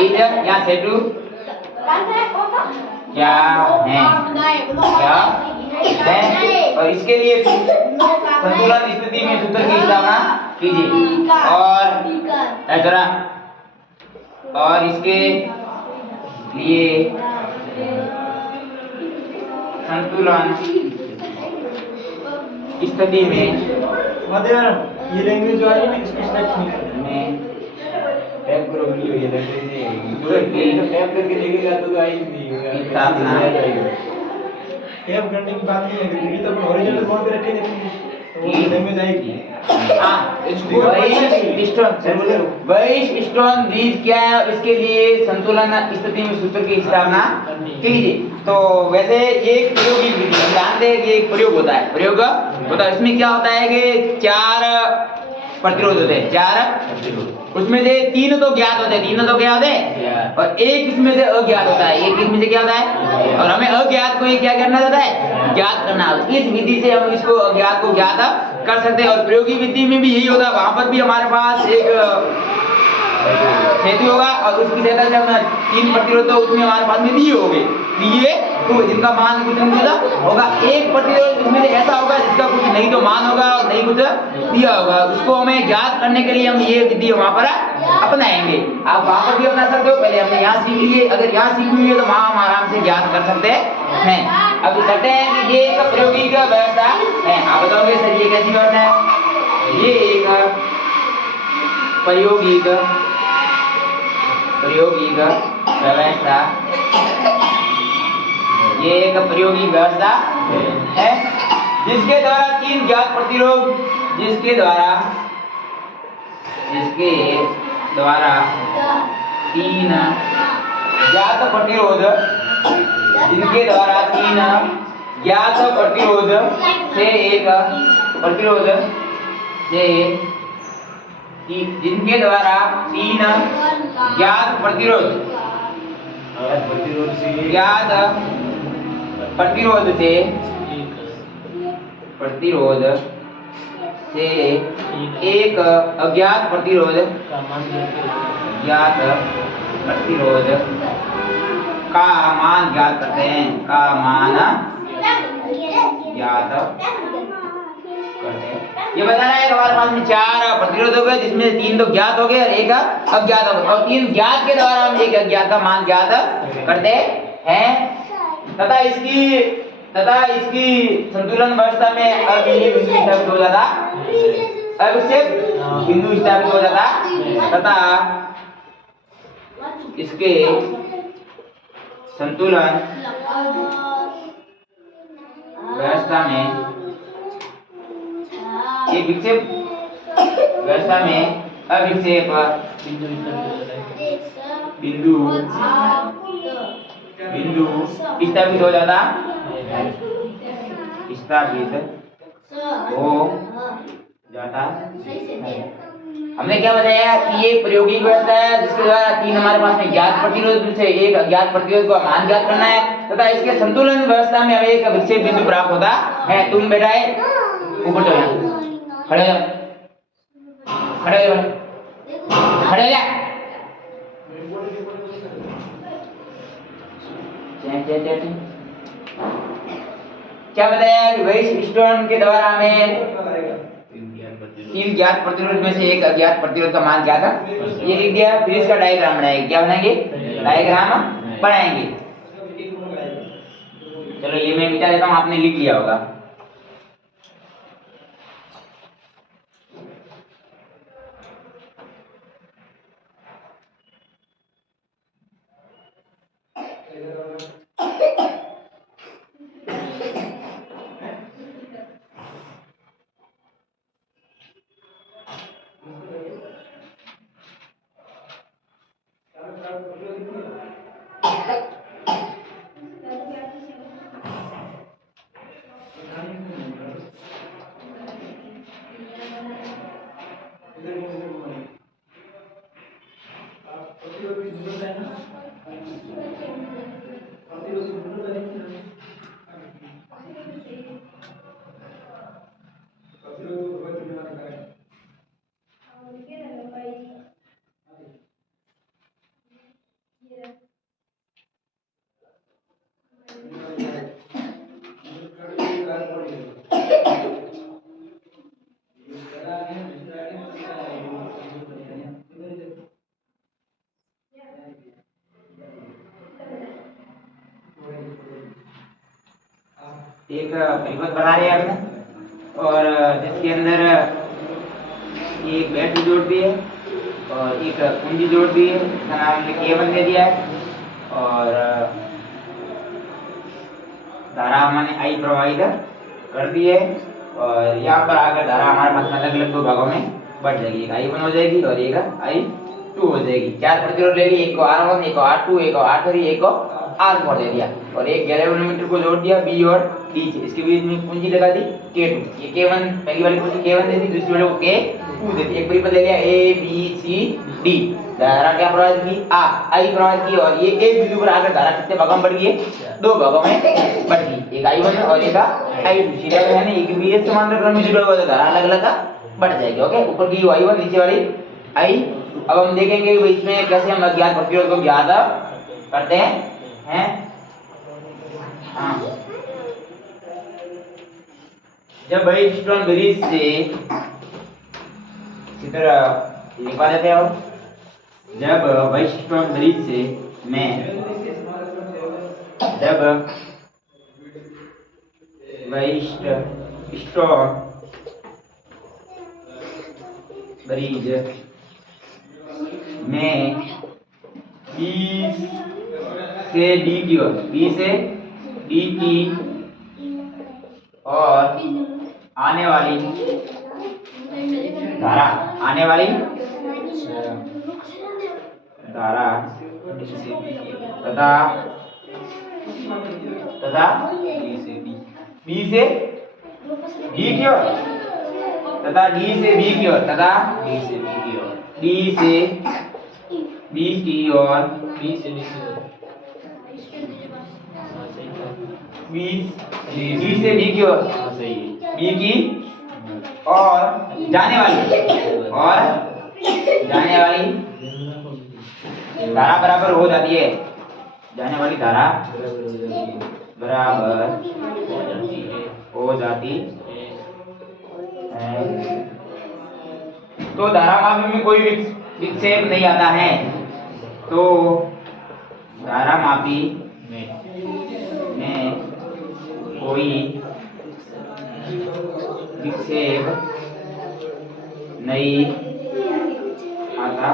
Is या सेटू क्या है, क्या है। और इसके लिए संतुलन स्थिति में सूत्र की स्थापना कीजिए। और इसके लिए संतुलन स्थिति में ये लैंग्वेज वाली में इसको सिलेक्ट नहीं करना है। टैप करो वीडियो, ये लैंग्वेज नहीं आएगी। तो टैप करके देखेगा तो आएगी नहीं। टैप करने की बात नहीं है, क्योंकि तो अपन ओरिजिनल मोड पे रखे देखेंगे तो वो लैंग्वेज आएगी। वही स्टोन बीज क्या है, इसके लिए संतुलन स्थिति में सूत्र की स्थापना कीजिए। तो वैसे ये एक प्रयोग की विधि है, जानते हैं कि एक प्रयोग होता है, प्रयोग होता है। इसमें क्या होता है कि 4 प्रतिरोध होते हैं, 4 उसमें से 3 तो ज्ञात होते हैं, 3 तो क्या होते हैं, और एक इसमें से अज्ञात होता है, एक इसमें से क्या होता है, और हमें अज्ञात को क्या करना होता है, ज्ञात करना। इस विधि से हम इसको अज्ञात को ज्ञात कर सकते हैं। और प्रयोगी विधि में भी यही होता है, वहां पर भी हमारे पास एक सेतु होगा और उसकी सहायता से हम 3 प्रतिरोध तो उसमें हमारे पास में दिए होंगे, दिए तो जिनका मान कुछ नहीं होगा। एक प्रतिरोध जिसमें ऐसा होगा जिसका कुछ नहीं तो मान होगा और नहीं कुछ दिया होगा, उसको हमें ज्ञात करने के लिए हम ये विधि वहां पर अपनाएंगे। आप वहां पर भी अपना सकते हो, पहले हमने यहाँ सीख लिए, अगर यहाँ सीख हुई है तो वहां हम आराम से ज्ञात कर सकते हैं। अब कहते हैं कि ये एक प्रायोगिक व्यवस्था है। आप बताओगे सर ये कैसी व्यवस्था है? ये एक प्रायोगिक व्यवस्था, ये एक प्रायोगिक व्यवस्था है जिसके द्वारा 3 ज्ञात प्रतिरोध, जिसके द्वारा 3 ज्ञात प्रतिरोध, जिनके द्वारा 3 ज्ञात प्रतिरोध से एक प्रतिरोध से जिनके द्वारा 3 ज्ञात प्रतिरोध से एक अज्ञात प्रतिरोध का मान ज्ञात करते हैं, का मान ज्ञात करते हैं। ये बताना है कि हमारे पास में 4 प्रतिरोध हो गए, जिसमें 3 तो ज्ञात हो गए और एक अज्ञात हो गया, और 3 ज्ञात के द्वारा हम एक अज्ञात का मान ज्ञात करते हैं। तथा इसकी संतुलन व्यवस्था में अविलीन बिंदु स्थापित हो जाता, अविच्छेद बिंदु स्थापित हो जाता, तथा इसके संतुलन व्यवस्था में एक विक्षेप व्यवस्था में अविक्षेप बिंदु स्थापित हो जाता है। हमने क्या बताया कि ये प्रायोगिक व्यवस्था है जिसके द्वारा 3 हमारे पास में ज्ञात प्रतिरोध से एक अज्ञात प्रतिरोध को मान ज्ञात करना है, तथा इसके संतुलन व्यवस्था में हमें एक विक्षेप बिंदु प्राप्त होता है। तुम बेटा है ऊपर तो खड़े हो, खड़े हो, खड़े हो जा। क्या बताया कि वही स्टोन के द्वारा हमें 3 ज्ञात प्रतिरोध में से एक अज्ञात प्रतिरोध का मान ज्ञात है, ये लिख दिया। फिर इसका डायग्राम बनाएंगे, क्या बनाएंगे, डायग्राम बनाएंगे। चलो ये मैं मिटा देता हूँ, आपने लिख लिया होगा। एक परिपथ बना रहे हैं हमने और जिसके अंदर एक बैटरी जोड़ दी है और एक कुंजी जोड़ दी है, इसका नाम हमने K1 दे दिया है और धारा हमने I प्रवाहित कर दी है और यहाँ पर आकर धारा हमारे पास अलग अलग दो भागों में बढ़ जाएगी, एक I1 हो जाएगी और एक I2 हो जाएगी। चार प्रतिरोध ले लिए, एक को R1, एक को R2, एक को R3, एक को R4 दे दिया और एक गैल्वेनोमीटर को जोड़ दिया B और D से, इसके बीच में कुंजी लगा दी K2। ये K1 पहली वाली कुंजी K1 दे दी, दूसरी वाली को K2 दे दी। एक परिपथ ले लिया A B C D, धारा क्या प्रवाहित की I प्रवाहित की और ये एक बिंदु पर आकर धारा कितने भागों में बढ़ गई है, दो भागों में बढ़ गई, एक I1 और एक I2। सीधा है ना, एक भी समांतर क्रम में जुड़ा हुआ है, धारा अलग अलग बढ़ जाएगी। ओके, ऊपर की I1, नीचे वाली I2। अब हम देखेंगे कि इसमें कैसे हम अज्ञात प्रतिरोध को ज्ञात करते हैं। हाँ, जब व्हीटस्टोन ब्रिज से इसी तरह लिखवा देते हैं, और जब व्हीटस्टोन ब्रिज से जब व्हीटस्टोन ब्रिज में B से D की ओर, B से D की और आने वाली धारा तथा B से D की ओर तथा D से B की ओर तथा D से B की ओर B से B की ओर B की और जाने वाली धारा बराबर हो जाती है, जाने वाली धारा बराबर हो जाती है। तो धारा मापी में कोई विक्षेप नहीं आता है, तो धारा मापी में कोई विक्षेप नहीं आता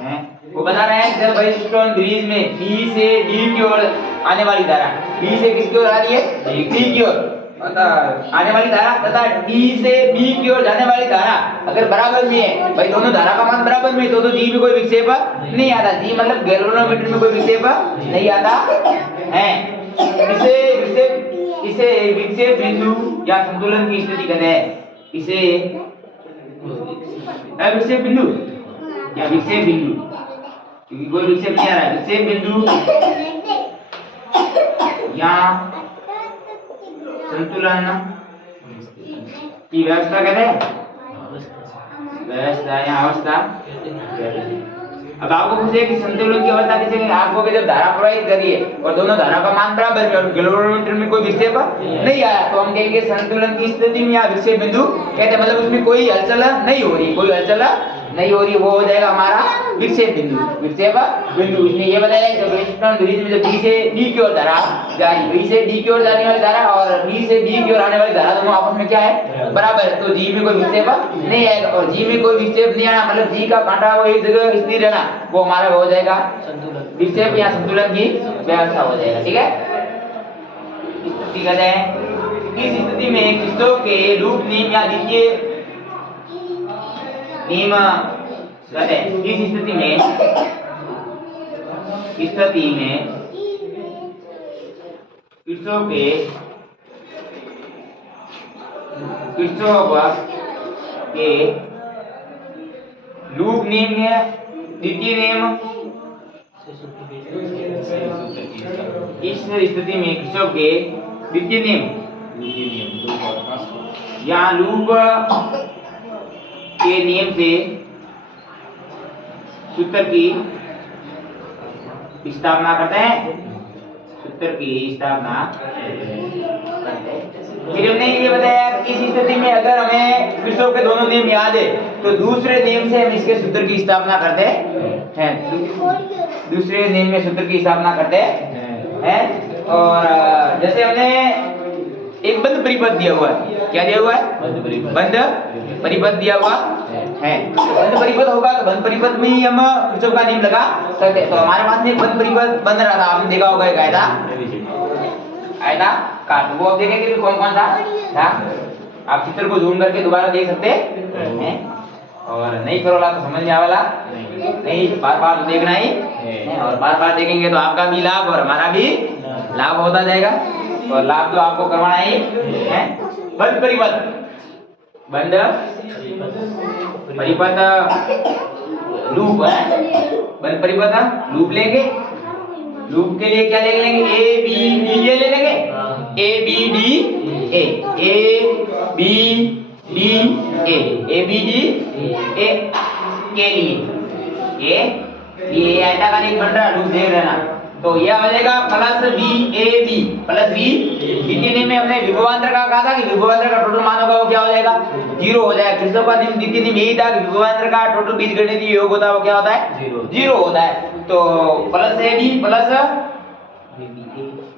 है। वो बता रहे हैं जब व्हीटस्टोन ब्रिज में B से D की ओर आने वाली धारा, B से किसकी ओर आ रही है, D की ओर आने वाली धारा तथा D से B की ओर जाने वाली धारा अगर बराबर में है, भाई दोनों धारा का मान बराबर में, तो G में कोई विक्षेप नहीं आता। G मतलब गैल्वेनोमीटर में कोई विक्षेप नहीं आता है। इसे विक्षेप बिंदु या संतुलन की स्थिति कहते हैं। इसे अविक्षेप बिंदु या विक्षेप बिंदु, क्योंकि कोई विक्षेप नहीं आ रहा है, विक्षेप बिंदु या संतुलन की व्यवस्था कहते हैं, व्यवस्था या अवस्था। अब आपको पूछे कि संतुलन की अवस्था कैसे, आपको कि जब धारा प्रवाहित करी है और दोनों धारा का मान बराबर है और गैल्वेनोमीटर में कोई विक्षेप नहीं आया, तो हम कहेंगे संतुलन की स्थिति में या विक्षेप बिंदु कहते हैं। मतलब उसमें कोई हलचल नहीं हो रही, वो हो जाएगा हमारा विक्षेप बिंदु। इसने ये बताया कि व्हीटस्टोन ब्रिज में जब B से D की ओर धारा जा रही, B से D की ओर जाने वाली धारा और D से D की ओर आने वाली धारा दोनों आपस में क्या है, बराबर है, तो G में कोई विक्षेप नहीं आएगा। और G में कोई विक्षेप नहीं आना मतलब G का कांटा वो एक जगह स्थिर रहना, वो हमारा हो जाएगा विक्षेप या संतुलन की व्यवस्था हो जाएगा। ठीक है, कहते हैं इस स्थिति में किर्चॉफ के लूप नियम या द्वितीय नियम कहते हैं। इस स्थिति में किर्चॉफ के लूप नियम या द्वितीय नियम, इस स्थिति में किर्चॉफ के द्वितीय नियम या लूप के नियम से सूत्र की स्थापना करते हैं। फिर हमने ये बताया कि इस स्थिति में अगर हमें किर्चॉफ के दोनों नियम याद है तो दूसरे नियम से हम इसके सूत्र की स्थापना करते हैं। दूसरे नियम में सूत्र की स्थापना करते हैं और जैसे हमने एक बंद परिपथ दिया हुआ है, क्या दिया हुआ है? बंद परिपथ दिया हुआ है। बंद परिपथ होगा तो बंद परिपथ में ही हम किरचॉफ का नियम लगा सकते हैं। तो हमारे पास में एक बंद परिपथ बन रहा था, आपने देखा होगा एक आयताकार। वो आप देखेंगे कौन कौन सा था, आप चित्र को जूम करके दोबारा देख सकते हैं। और नहीं करोला तो समझ में आवेला नहीं, बार-बार तो देखना ही है, और बार-बार देखेंगे तो आपका भी लाभ और हमारा भी लाभ होता जाएगा। और लाभ तो आपको करवाना ही है। बंद परिपथ, बंद परिपथ लूप है, बंद परिपथ लूप लेंगे। लूप के लिए क्या ले लेंगे? ए बी डी ए ले लेंगे। A B D A, A B D A B D A के लिए ये आयताकार एक बन रहा है, लूप देख लेना। तो यह हो जाएगा plus B A B plus B. द्वितीय में हमने विभवांतर का कहा था कि विभवांतर का टोटल मान होगा वो क्या हो जाएगा? 0 हो जाएगा। किरचॉफ का नियम द्वितीय नियम यही था कि विभवांतर का टोटल बीजगणितीय योग होता है वो क्या होता है? 0 होता है। तो plus A B plus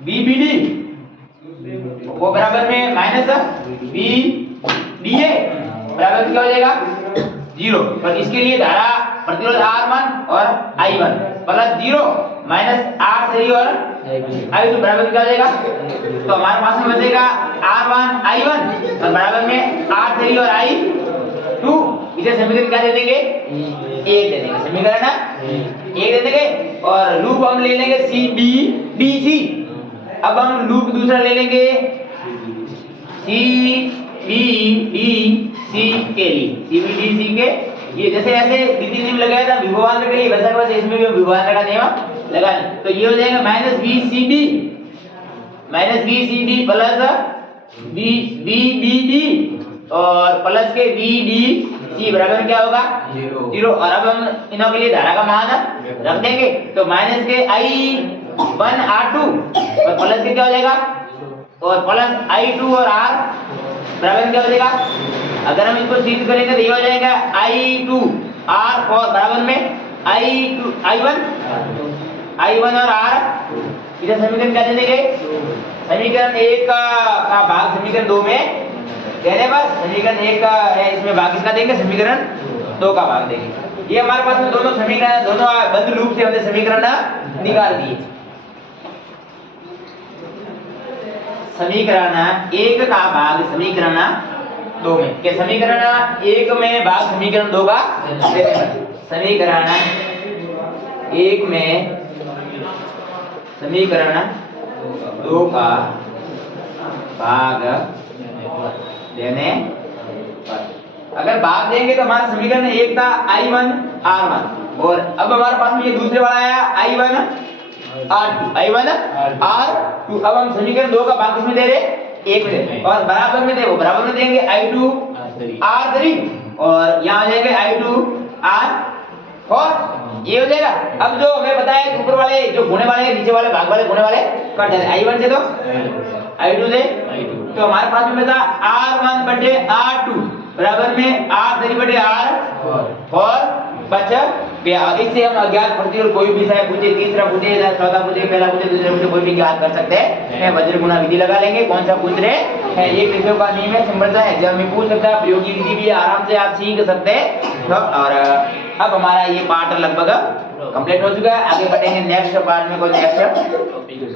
B B D वो बराबर में माइनस बी डी ए बराबर क्या हो जाएगा? 0। पर इसके लिए धारा प्रतिरोध R1 और I1 प्लस 0 माइनस R3 और I2 बराबर क्या हो जाएगा? तो हमारे पास में बचेगा R1 I1 और बराबर में R3 और I2। इसे समीकरण क्या दे देंगे? 1 दे देंगे। समीकरण 1 दे देंगे। और लूप हम ले लेंगे सी बी डी सी। अब हम लूप दूसरा ले लेंगे सी बी डी सी के लिए, सी बी डी सी के ये जैसे ऐसे द्वितीय नियम लगाया था विभवांतर के लिए, वैसा वैसे इसमें भी विभवांतर का नियम लगाना। तो ये हो जाएगा minus B C D plus B B B D और प्लस के बी डी सी बराबर क्या होगा? 0। और अब हम इनों के लिए धारा का मान रख देंगे। तो माइनस के I1 R2 और प्लस के क्या हो जाएगा? और प्लस I2 और R बराबर क्या हो जाएगा? अगर हम इसको सिद्ध करेंगे तो ये हो जाएगा I2 R4 बराबर में I1 और R। इधर समीकरण क्या दे देंगे? समीकरण 1 का भाग समीकरण 2 में देने पर समीकरण 1 का है, इसमें भाग किसका देंगे? समीकरण 2 का भाग देंगे। ये हमारे पास में दोनों समीकरण, दोनों बंद लूप से हमने समीकरण निकाल दिए। समीकरण 1 का भाग समीकरण 2 में, के समीकरण 1 में भाग समीकरण 2 का देने पर समीकरण 1 में समीकरण 2 का भाग देने पर अगर भाग देंगे तो हमारा समीकरण 1 था I1 R1 और अब हमारे पास में ये दूसरे वाला आया I1 R2। अब हम समीकरण 2 का भाग किसमें दे रहे? 1 में दे, और बराबर में दे, वो बराबर में देंगे I2 R3 और यहाँ हो जाएगा I2 R4। ये हो जाएगा। अब जो हमें पता है ऊपर वाले जो गुणे वाले नीचे वाले भाग वाले गुणे वाले कट जाते I1 से तो I2 से, तो हमारे पास में बचा R1 बटे R2 बराबर में R3 बटे R4 बचा गया। और इससे हम अज्ञात प्रतिरोध कोई भी विषय पूछे, तीसरा पूछे या चौथा पूछे, पहला पूछे, दूसरा पूछे, कोई भी ज्ञात कर सकते हैं। वज्र गुणा विधि लगा लेंगे, कौन सा पूछ रहे हैं। ये कृषियों का नियम है, सिंपल सा एग्जाम में पूछ सकता है। प्रयोगी विधि भी आराम से आप सीख सकते हैं। और अब हमारा ये पार्ट लगभग कंप्लीट हो चुका है। आगे बढ़ेंगे नेक्स्ट पार्ट में, कोई नेक्स्ट